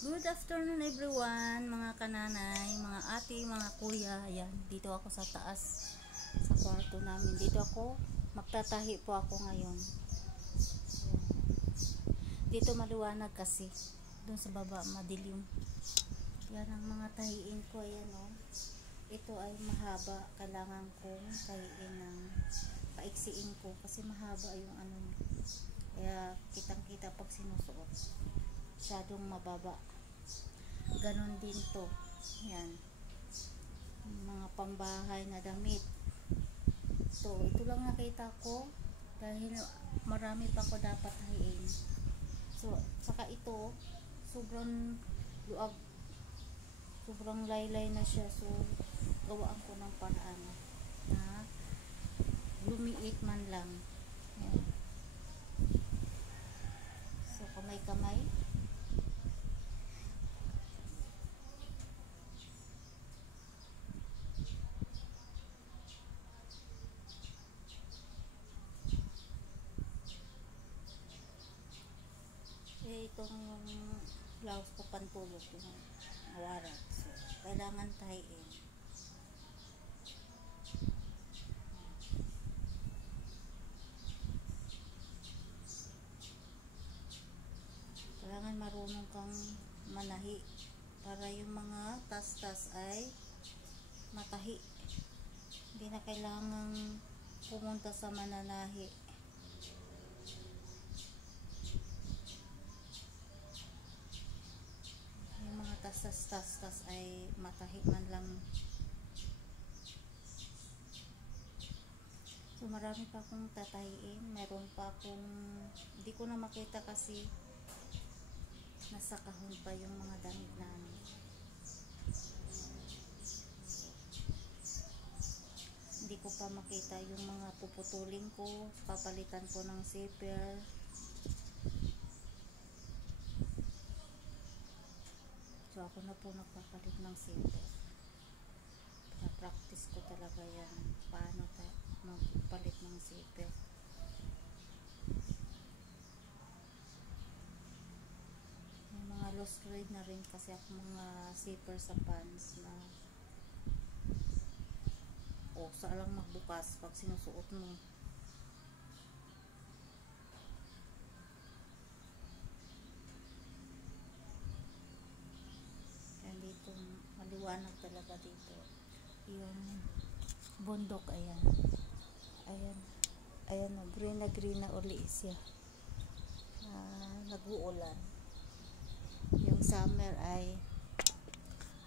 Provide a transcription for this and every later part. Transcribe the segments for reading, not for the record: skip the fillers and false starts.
Good afternoon everyone, mga kananay, mga ate, mga kuya. Ayan, dito ako sa taas sa kwarto namin. Dito ako, magtatahi po ako ngayon. Ayan. Dito maliwanag kasi. Doon sa baba madilim. Yan ang mga tahiin ko. Ayan o. Ito ay mahaba. Kailangan kong tahiin ng paiksiin ko kasi mahaba yung ano. Kaya kitang kita pag sinusuot. Masyadong mababa. Ganon din to. Yan. Mga pambahay na damit. Ito lang nakita ko dahil marami pa ko dapat hain. So, saka ito sobrang luag, sobrang laylay na siya. So, gawaan ko ng paraan na lumiit man lang. Yan. So, kamay-kamay. Itong blouse ko pantulog yung awaran. So, kailangan tahiin. Kailangan marunong kang manahi para yung mga tas-tas ay matahi. Hindi na kailangan pumunta sa mananahi. Yung mga tas-tas ay matahi man lang. So marami pa akong tatahiin. Meron pa akong hindi ko na makita kasi nasa kahon pa yung mga damit namin. Hindi ko pa makita yung mga puputulin ko. Papalitan ko ng zipper. So ako na po nagpapalit ng zipper. Practice ko talaga yan. Paano magpalit ng zipper. May mga lost grade na rin kasi ako mga zipper sa pants na salang magbukas pag sinusuot mo. Kaya dito maliwanag talaga dito yung bundok. Ayan o, green na uli siya. Nag-uulan. Yung summer ay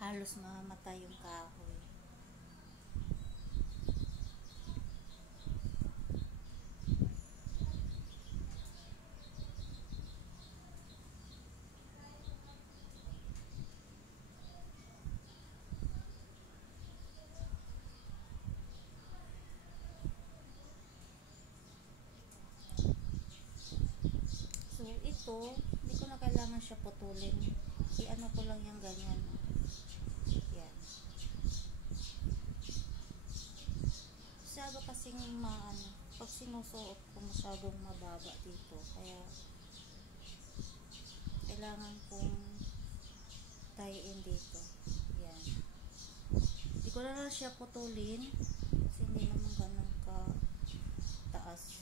halos mamamatay yung kahoy. Ito, hindi ko na kailangan siya putulin. I-ano ko lang yung ganyan. Yan. Masyado kasing pag sinusuot ko masyadong mababa dito. Kaya kailangan kong tayiin dito. Yan. Hindi ko na lang siya putulin kasi hindi naman ganun ka taas.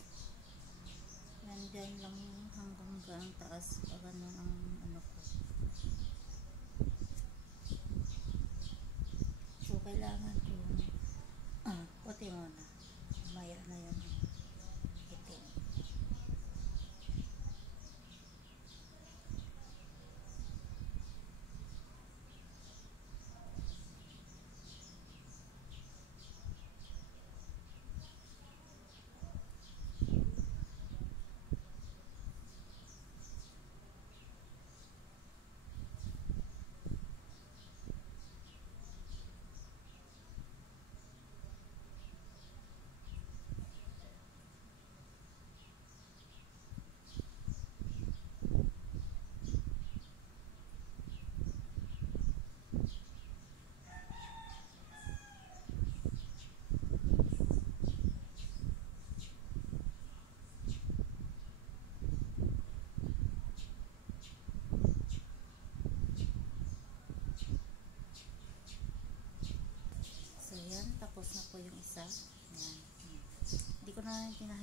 Nandyan lang hanggang taas pag ganun ang ano ko. So kailangan ko puti muna. Maya na yun. Itim.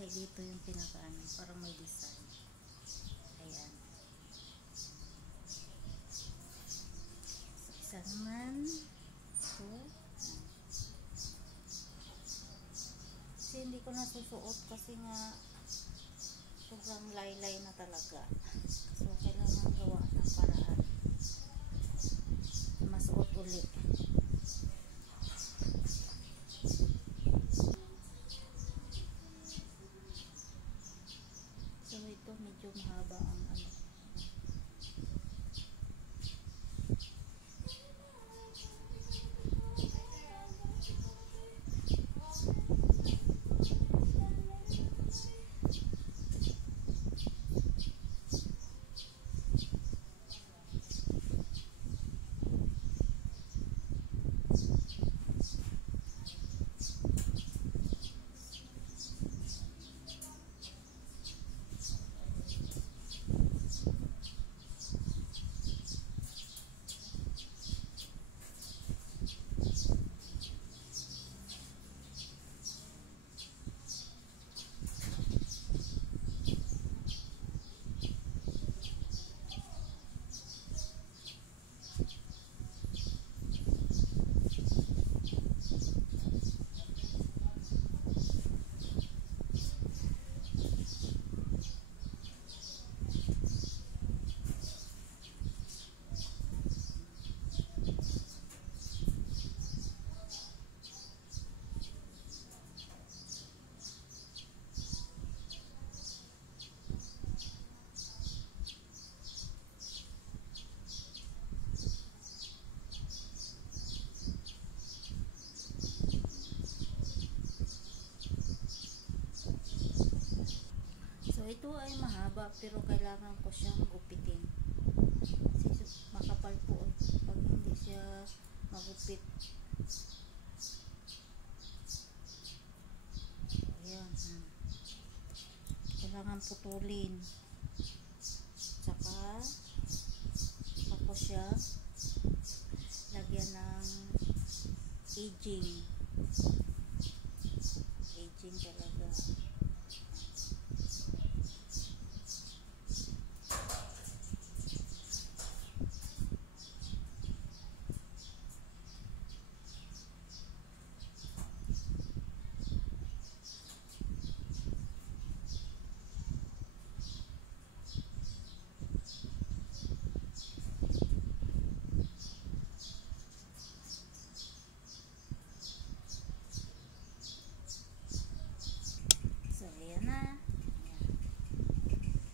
dito yung pinakaano, parang may design. Ayan. So, isa naman. So, kasi hindi ko nasusuot kasi nga sobrang laylay na talaga. So, kailangan gawa ng paraan. Masuot uli. So, ito medyo mahaba ang ano. So, ito ay mahaba pero kailangan ko siyang gupitin. Kasi makapal po pag hindi siya magupit. Ayan. Kailangan putulin. Tsaka ako siya lagyan ng aging. Aging talaga.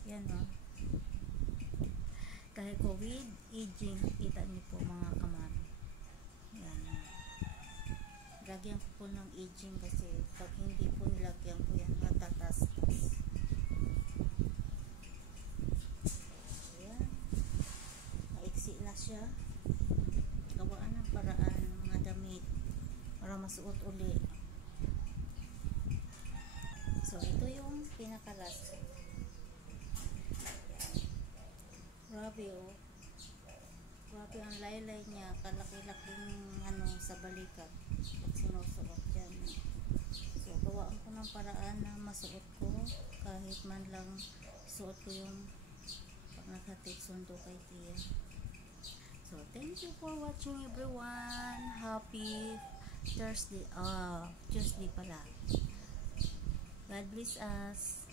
Yan o. Kahit ko with aging, kita niyo po mga kamari. Yan. Lagyan ko po ng aging kasi pag hindi po nilagyan ko yan, matatas-tas. Yan. Maiksi na siya. Gawaan ng paraan ng mga damit para masuot uli. So, ito yung pinakalas. Grabe oh. Grabe ang laylay niya. Kalaki-laking ano sa balikat. Pag sinusuot yan. So, gawaan ko ng paraan na masuot ko. Kahit man lang suot ko yung pag naghatid sundo kay Tia. So, thank you for watching everyone. Happy Thursday. Tuesday pala. God bless us.